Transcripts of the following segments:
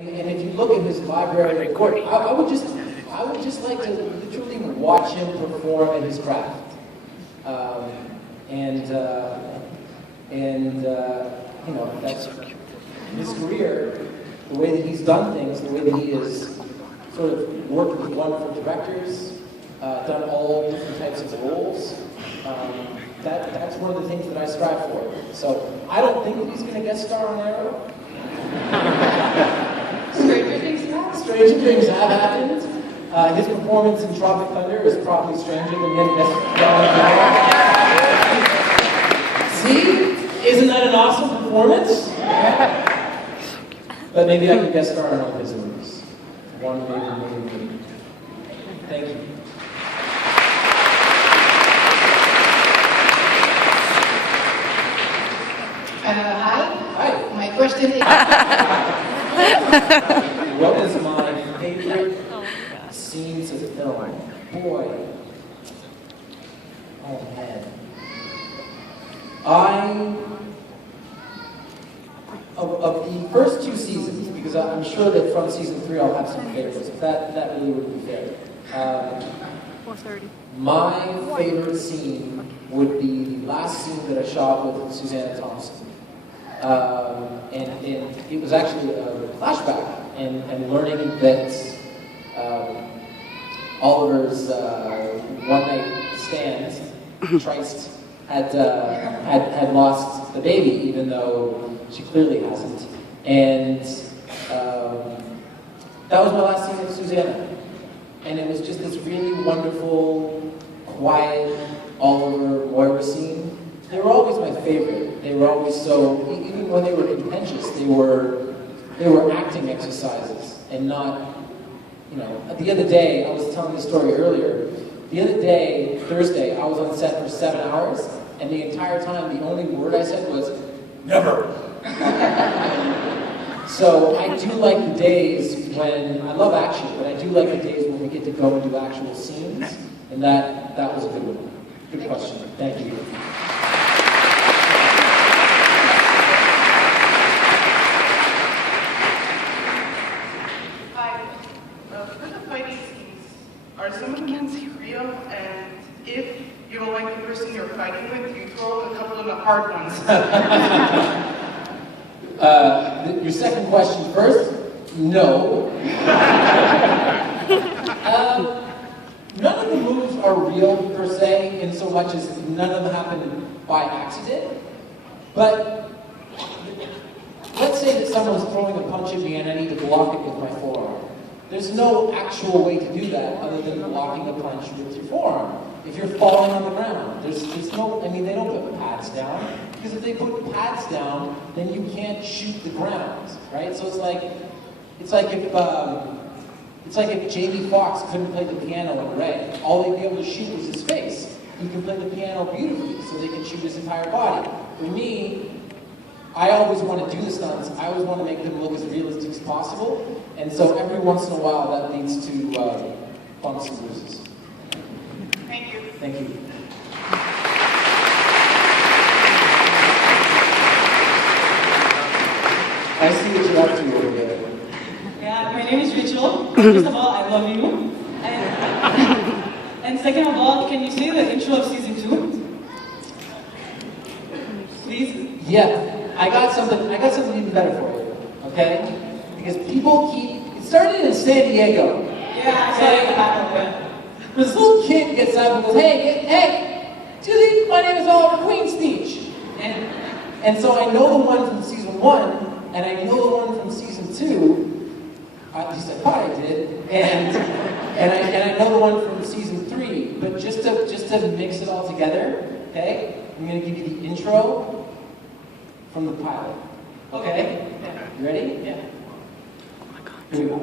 And if you look at his library report, I would just like to literally watch him perform at his craft. You know, that's his career, the way that he's done things, the way that he has sort of worked with wonderful directors, done all different types of roles. That's one of the things that I strive for. So I don't think that he's going to guest star on Arrow. Stranger things have happened. Stranger things have happened. His performance in Tropic Thunder is probably stranger than him guest starring on Arrow. See? Isn't that an awesome performance? But maybe I could guest star on one of his movies. One, maybe. Thank you. Hi. Hi. My question is... What is my favorite scenes of film? Boy. Oh, man. Of the first two seasons, because I'm sure that from season 3 I'll have some favorites. That really would be fair. 4:30. My favorite scene would be the last scene that I shot with Susanna Thompson. And it was actually a flashback, and learning that Oliver's one-night stand, Trist, had lost the baby, even though she clearly hasn't. And that was my last scene with Susanna. And it was just this really wonderful, quiet Oliver Moira scene. They were always my favorite. They were always so, even when they were contentious, they were acting exercises and not, you know, at the other day, I was telling the story earlier, the other day, Thursday, I was on set for 7 hours, and the entire time, the only word I said was, never. So I do like the days when, I love action, but I do like the days when we get to go and do actual scenes, and that was a good one. Good question. Thank you. Hi. For the fighting scenes, are some of them real? And if you don't like the person you're fighting with, you throw a couple of the hard ones. Your second question first? No. None of the moves are real per se, in so much as none of them happen by accident. But let's say that someone's throwing a punch at me and I need to block it with my forearm. There's no actual way to do that other than blocking a punch with your forearm. If you're falling on the ground, there's no, I mean, they don't put pads down, because if they put pads down, then you can't shoot the ground, right? So it's like if Jamie Foxx couldn't play the piano in Ray, all they'd be able to shoot was his face. He can play the piano beautifully, so they can shoot his entire body. For me, I always want to do the stunts. I always want to make them look as realistic as possible, and so every once in a while that leads to bumps and bruises. Thank you. Thank you. I see what you're up to over there. Yeah, my name is Rachel. First of all, I love you. And second of all, can you say the intro of season 2? Please? Yeah, I got something even better for you, okay? Because people it started in San Diego. Yeah, I saw it in the background. This little kid gets up and goes, hey, Julie, my name is Oliver Queen's And so I know the one from season 1, and I know the one from season 2, at least I thought I did, and I know the one from season 3, but just to mix it all together, okay, I'm going to give you the intro from the pilot, okay? You ready? Yeah. Here we go.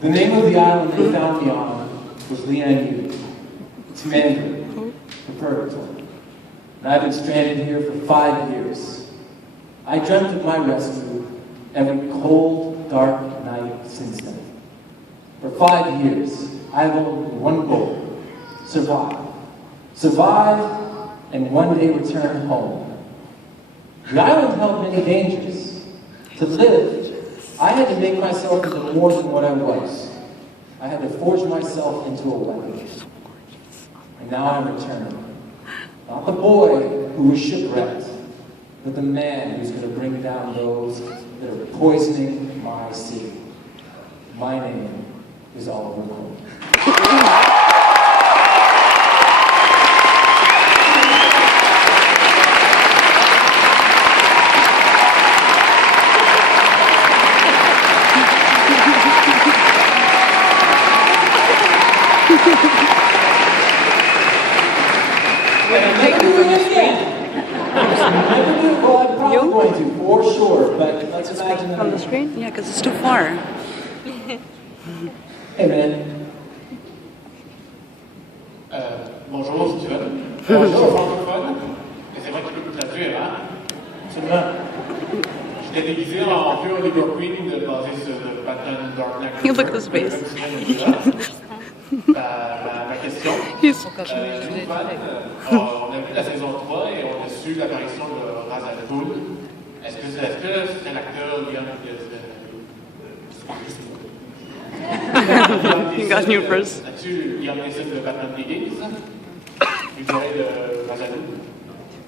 The name of the island they found me on was Lian. It's Mandarin, the purgatory. And I've been stranded here for 5 years. I dreamt of my rescue every cold, dark night since then. For 5 years, I have only one goal: survive. Survive and one day return home. The island held many dangers. To To live, I had to make myself into more than what I was. I had to forge myself into a weapon. And now I'm returning. Not the boy who was shipwrecked, but the man who's going to bring down those that are poisoning my city. My name is Oliver Cole. Well, I'm probably going to, for sure, but let's imagine that. On the screen? Yeah, because it's too far. Hey, man. Bonjour, si tu veux. Bonjour, francophone. Mais c'est vrai que tu peux traduire, hein? Absolument. J'étais déguisé en pure Oliver Queen, basé sur le Batman Dark Knight. You look at his face. Ma question. He's On a vu la saison 3 et on a su l'apparition de Ra's al Ghul. Est-ce que c'est l'acteur Liam You got new first. As-tu Liam Neeson de Batman Begins? Du dirais de Ra's al Ghul?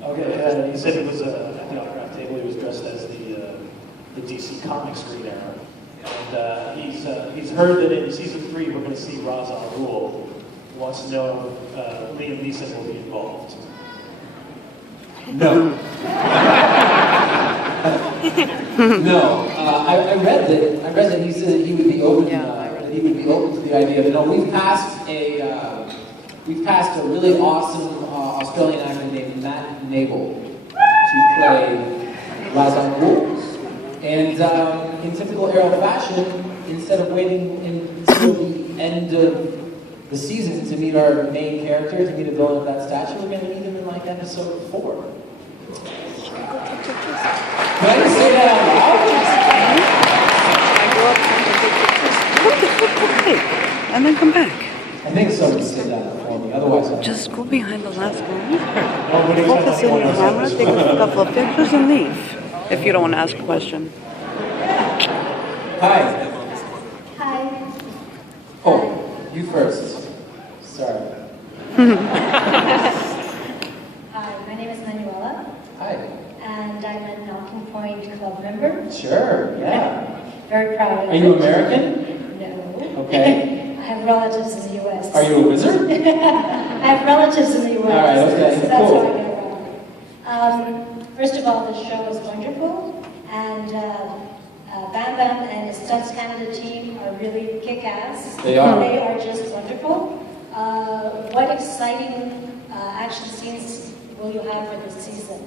Okay, he said it was at the autograph table. He was dressed as the DC Comics Green Arrow, and he's heard that in season 3 we're going to see Ra's al Ghul. He wants to know if Liam Neeson will be involved. No. No. I read that he said he would be open. That he would be open to the idea. But no, we've passed a really awesome Australian actor named Matt Nable to play Ra's al Ghul. And in typical Arrow fashion, instead of waiting until the end of the season to meet our main character, to meet a villain of that stature, we're going to meet him in like episode 4. Can I just say that out loud? And then come back. I think somebody said that for me, otherwise I Just go behind the last one. Focus in your camera, take a couple of pictures and leave. If you don't want to ask a question. Hi. Hi. Oh, you first. Sorry. Hi, my name is Manuela, Hi. and I'm a Knocking Point Club member. Sure, yeah. Very proud of it. Are you American? No. Okay. I have relatives in the U.S. Are you a wizard? I have relatives in the U.S. All right, okay, So that's cool. how I get around. First of all, the show is wonderful, and Bam Bam and his Stunts Canada team are really kick-ass. They are. They are just wonderful. What exciting action scenes will you have for this season?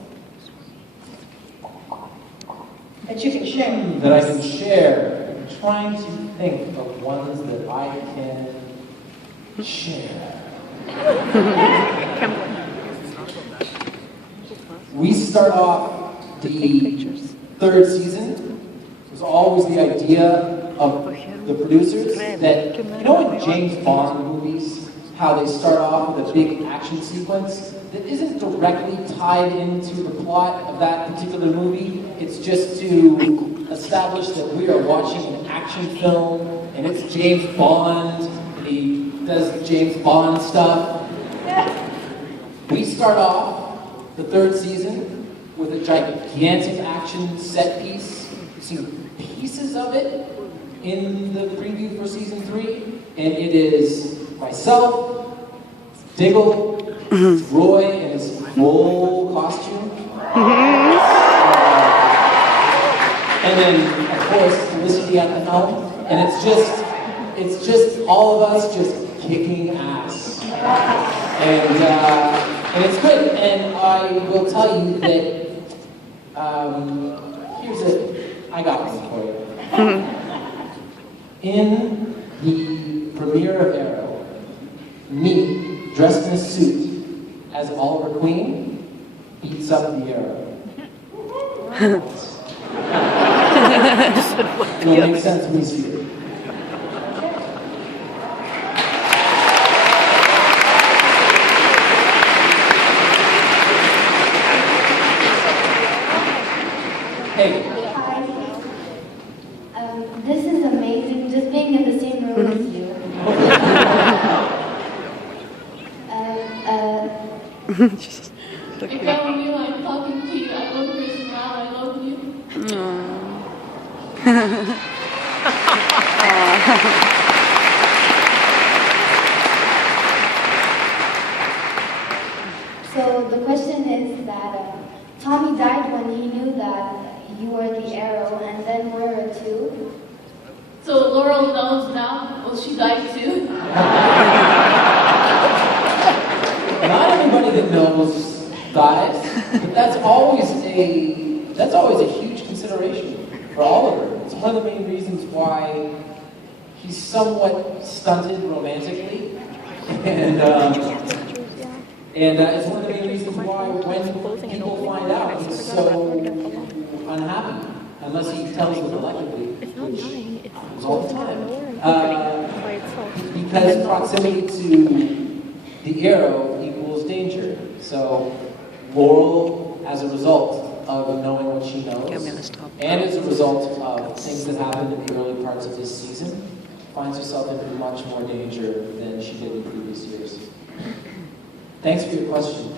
That you can share. That I can share. I'm trying to think of ones that I can share. We start off the third season. It was always the idea of the producers that, you know in James Bond movies, how they start off with a big action sequence that isn't directly tied into the plot of that particular movie. It's just to establish that we are watching an action film and it's James Bond and he does James Bond stuff. We start off the third season with a gigantic action set piece. You've seen pieces of it in the preview for season 3, and it is myself, Diggle, Roy in his full costume, and then of course Felicity at the helm, and it's just all of us just kicking ass, and it's good. And I will tell you that I got one for you. In the premiere of Arrow, me, dressed in a suit as Oliver Queen, beats up the Arrow. It'll make sense when you see it. Hey. Just so If cute. I were you, I'm talking to you. I love Chris now. I love you. So the question is that Tommy died when he knew that you were the arrow, and then Moira too. So Laurel knows now. Well, she died too. Not everybody that knows dies, but that's always a huge consideration for Oliver. It's one of the main reasons why he's somewhat stunted romantically, and it's one of the main reasons why when people find out he's so unhappy, unless he tells them collectively, which is all the time. Because proximity to the arrow equals danger. So Laurel, as a result of knowing what she knows, and as a result of things that happened in the early parts of this season, finds herself in much more danger than she did in previous years. Thanks for your question.